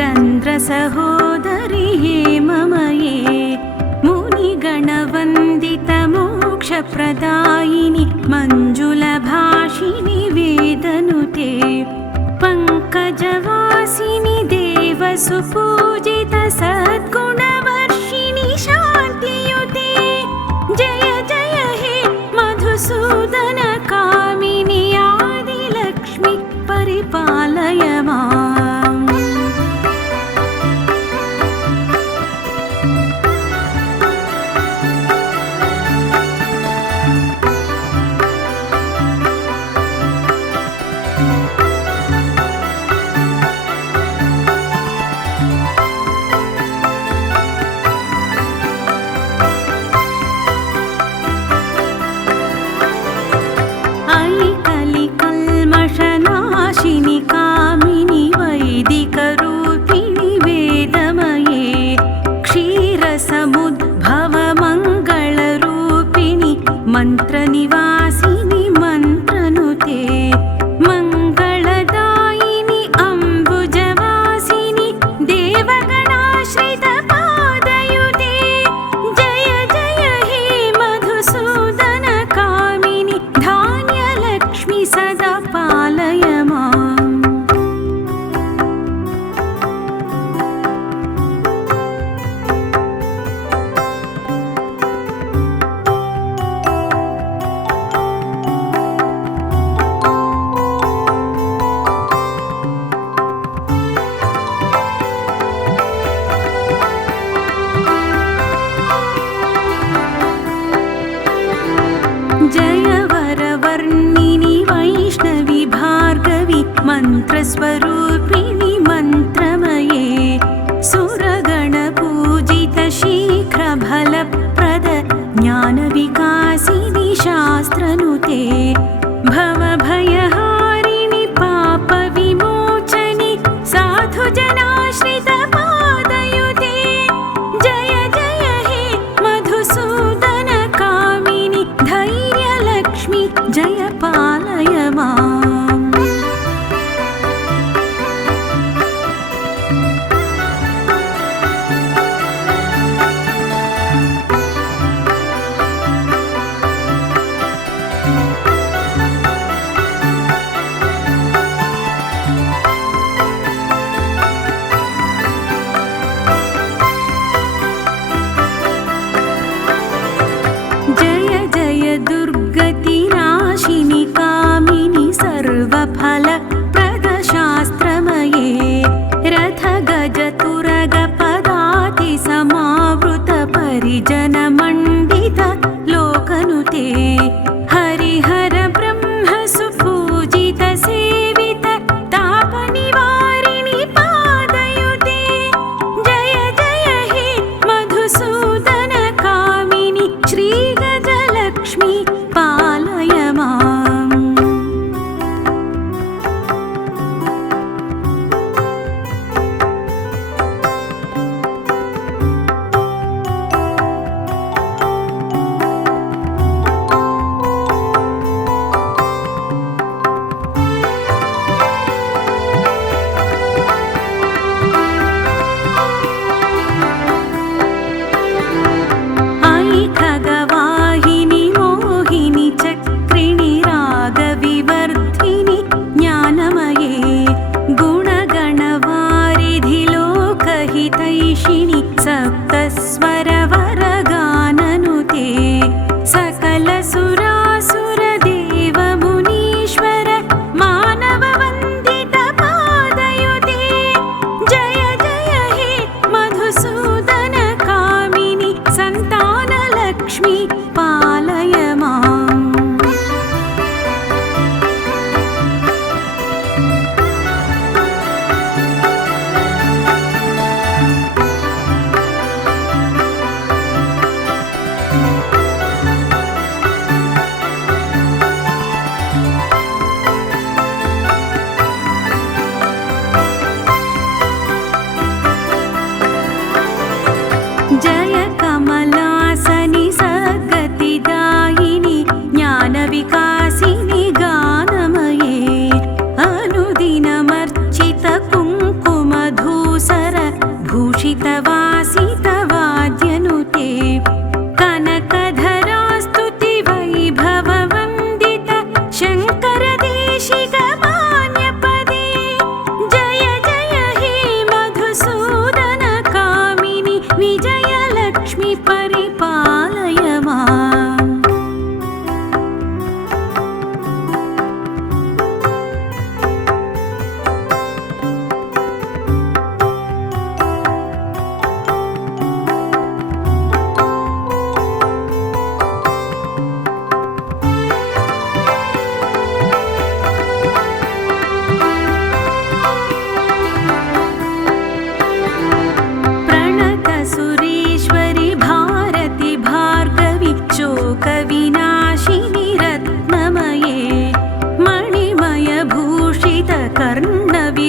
चन्द्रसहोदरि हेममये मुनिगणवन्दितमोक्षप्रदायिनि मञ्जुलभाषिनि वेदनुते पङ्कजवासिनि देवसुपूजित सद्गुणवर्षिणि शान्तियुते जय जय हे मधुसूदन कामिनि आदिलक्ष्मि परिपालय माम्। कलिकल्मषनाशिनि कामिनि वैदिकरूपिणि वेदमये क्षीरसमुद्भवमङ्गलरूपिणि मन्त्रनिवासिनि मन्त्रनुते मङ्गलदायिनि अम्बुजवासिनि देवगणाश्रितपादयुते जय जय हे मधुसूदन कामिनि धान्यलक्ष्मि सदा पालय माम्। जय वरवर्णिनि वैष्णवि भार्गवि मन्त्रस्वरूपिणि मन्त्रमये सुरगणपूजित शीघ्रफलप्रद ज्ञानविकासिनि शास्त्रनुते भवभयहारिणि पापविमोचनि साधुजनाश्रितपादयुते जय जय हे मधुसूदन कामिनि धैर्यलक्ष्मि जय पालय माम्।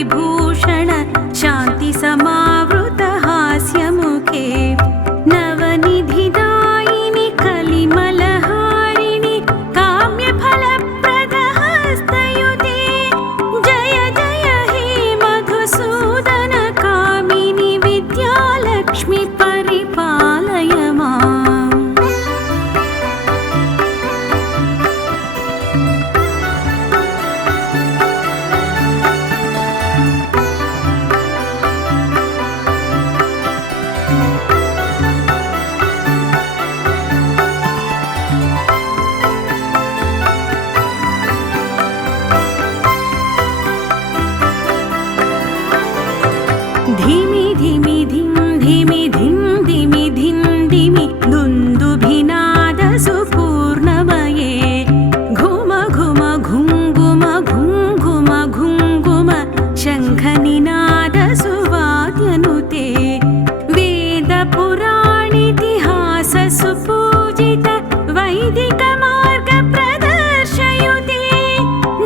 विभूषण शान्ति समावृत हास्यमुखे नवनिधिदायिनि कलिमलहारिणि काम्यफलप्रदहस्तयुते जय जय हे मधुसूदन कामिनि विद्यालक्ष्मि परिपालय माम्। धिमि धिमि धिं धिमि धिं धिमि धिं धिमि दुन्दुभिनादसुपूर्णमये घुम घुम घुङ्गुम घुङ्गुम घुङ्गुम शङ्खनिनादसुवाद्यनुते वेदपुराणेतिहाससुपूजित वैदिकमार्गप्रदर्शयुते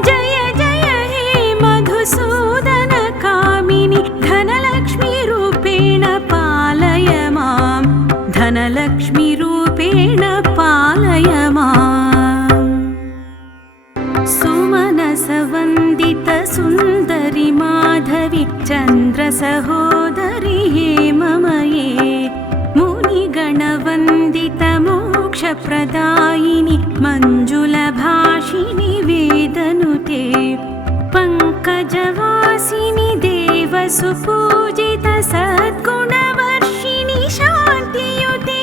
जय जय हे मधुसूदन कामिनि धनलक्ष्मीरूपेण पालय माम् धनलक्ष्मीरूपेण पालय माम्। सुमनसवन्दित सुन्दरि माधवि चन्द्रसहोदरि हेममये मुनिगणवन्दित मोक्षप्रदायिनि मञ्जुलभाषिणि वेदनुते पङ्कजवासिनि देवसुपूजित सद्गुणवर्षिणि शान्तियुते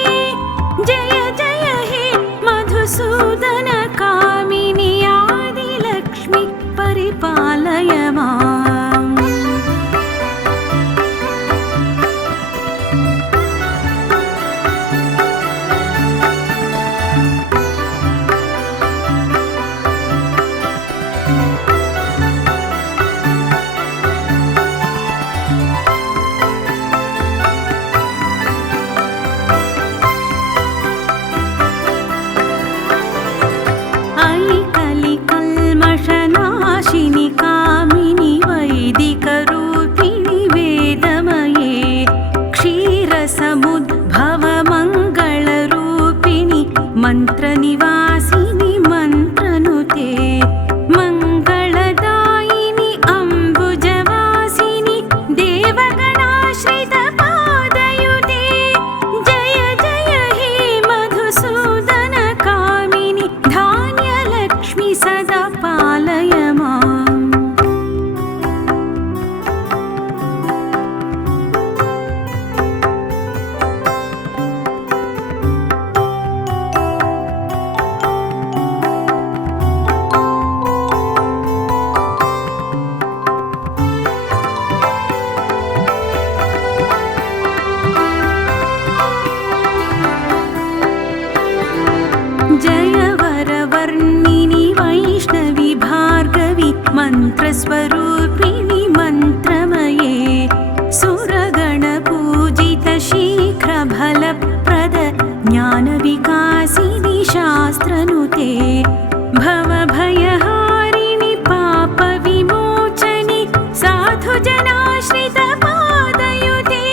जय जय हे मधुसूदन कामिनि आदिलक्ष्मि परिपालय माम्। अयि कलिकल्मषनाशिनि कामिनि वैदिकरूपिणि वेदमये क्षीरसमुद्भवमङ्गलरूपिणि मन्त्रनिवासिनि मन्त्रनुते मङ्गलदायिनि अम्बुजवासिनि देवगणाश्रितपादयुते जय जय हे मधुसूदन कामिनि धान्यलक्ष्मि सदा पालय माम्। जय वरवर्णिनि वैष्णवि भार्गवि मन्त्रस्वरूपिणि मन्त्रमये सुरगणपूजित शीघ्रफलप्रद ज्ञानविकासिनि शास्त्रनुते भवभयहारिणि पापविमोचनि साधुजनाश्रितपादयुते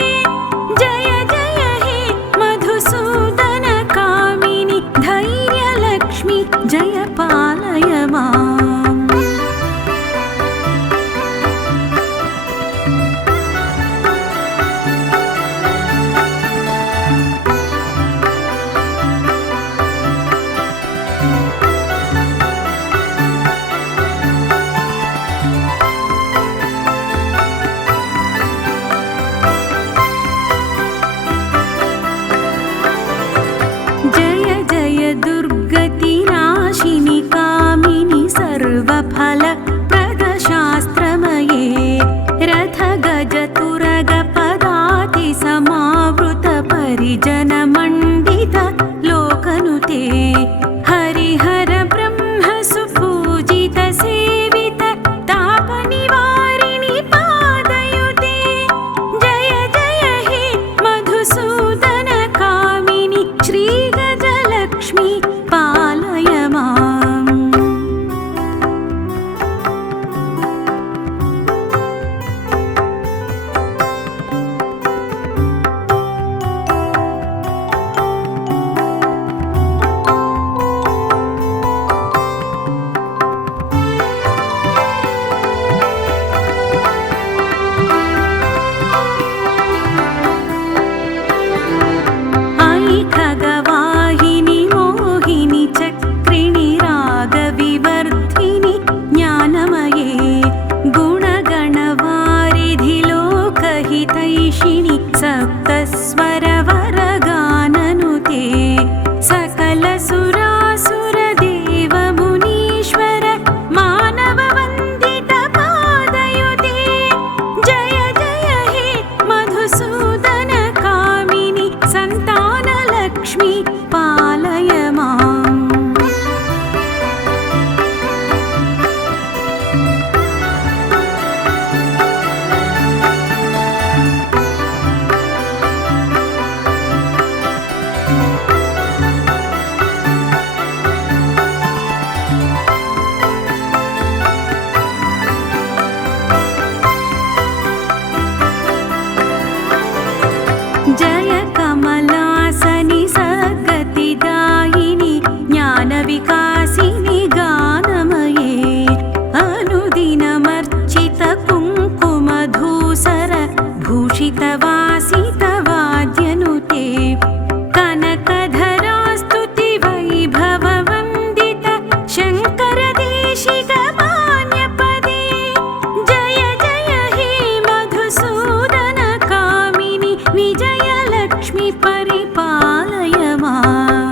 जय जय हे मधुसूदन कामिनि धैर्यलक्ष्मि जय पालय माम्। सुदिनमर्चित कुङ्कुमधूसर भूषितवासितवाद्यनुते कनकधरास्तुति वैभववन्दित शङ्करदेशिकमान्यपदे जय जय हे मधुसूदन कामिनि विजयलक्ष्मि परिपालय माम्।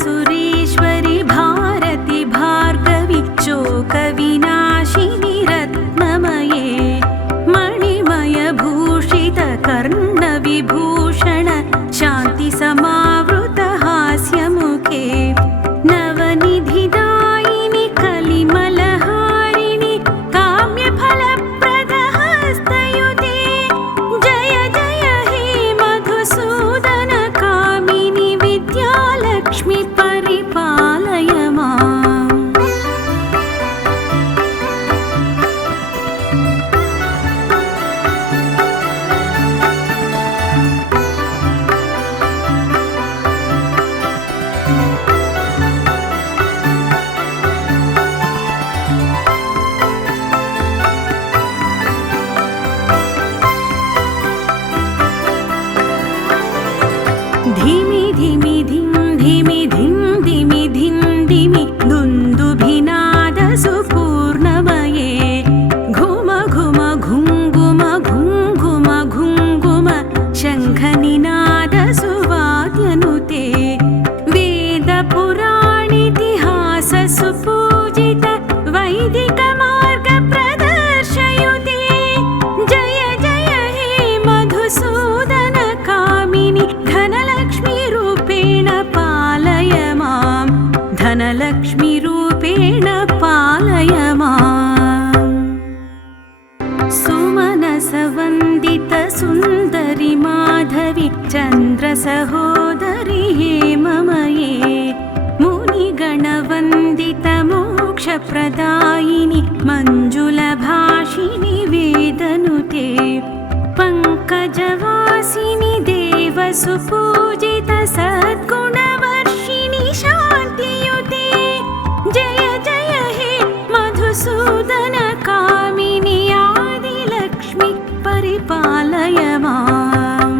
सुरेश्वरि भारति भार्गवि शोकविनाशिनि रत्नमये मणिमयभूषित कर्णविभूषण शान्तिसमावृत हास्यमुखे नवनिधिदायिनि कलिमलहारिणि काम्यफलप्रद हस्तयुते जय जय हे मधुसूदन कामिनि विद्यालक्ष्मि परिपालय माम्। धिमि धिमि धिं धिमि धिं धिमि धिं धिमि दुन्दुभिनादसुपूर्णमये घुम घुम घुङ्गुम घुङ्गुम घुङ्गुम शङ्खनिनादसुवाद्यनुते वेदपुराणितिहाससुपूजित वैदिकमार्गप्रदर्शयुते जय जय हे मधुसूदन कामिनि धनलक्ष्मीरूपेण पालय माम्। धनलक्ष्मीरूपेण पालय माम्। सुमनसवन्दित सुन्दरि माधवि चन्द्रसहोदरि हेममये मुनिगणवन्दित मोक्षप्रदायिनि मञ्जुलभाषिनि वेदनुते पङ्कजवासिनि देवसुपूजित सद्गुणवर्षिणि शान्तियुते जय जय हे मधुसूदन कामिनि आदिलक्ष्मि परिपालय माम्।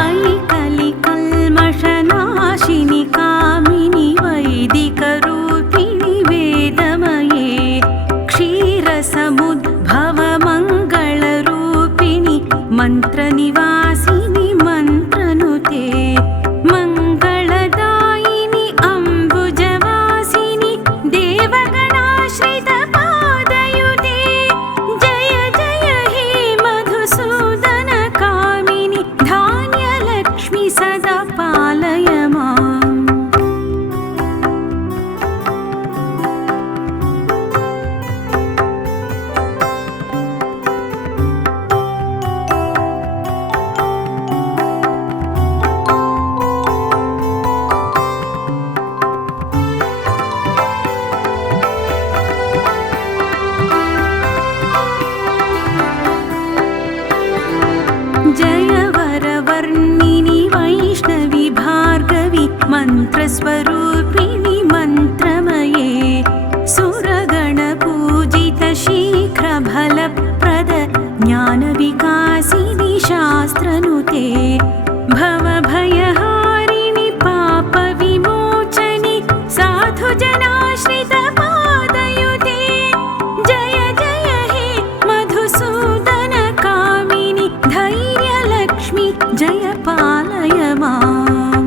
अयि कलिकल्मषनाशिनि कामिनि वैदिकरूपिणि वेदमये क्षीरसमुद्भवमङ्गलरूपिणि मन्त्रनिवासिनि मन्त्रनुते मङ्गलदायिनि अम्बुजवासिनि देवगणाश्रित पादयुते जय जय हे मधुसूदन कामिनि धान्यलक्ष्मि सदा पालय माम्। जय वरवर्णिनि वैष्णवि भार्गवि मन्त्रस्वरूपिणि मन्त्रमये सुरगणपूजित शीघ्रफलप्रद ज्ञानविकासिनि शास्त्रनुते भवभयहारिणि पापविमोचनि साधुजनाश्रित पादयुते जय जय हे मधुसूदन कामिनि धैर्यलक्ष्मि जय पालय माम्।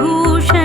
विभूषण